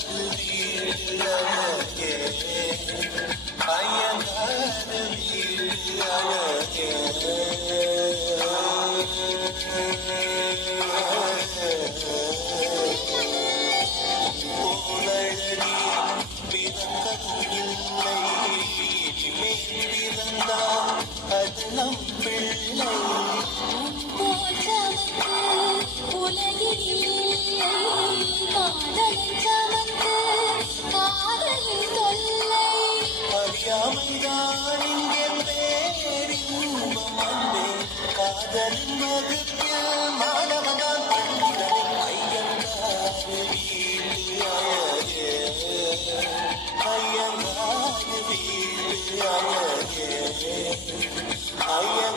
வீட்டு அழகே ஐயங்காறு வீட்டு அழகே போலழகி பிறக்கவில்லை பிறந்தால் அது நம் பிள்ளை அறியாமைதான் இங்கே பேரின்பம் வந்தே காதலின் வகுப்பில் மாணவனான் பண்டிதனை ஐயங்காறு வீட்டு அழகே ஐயங்காறு வீட்டு அழகே ஐயன்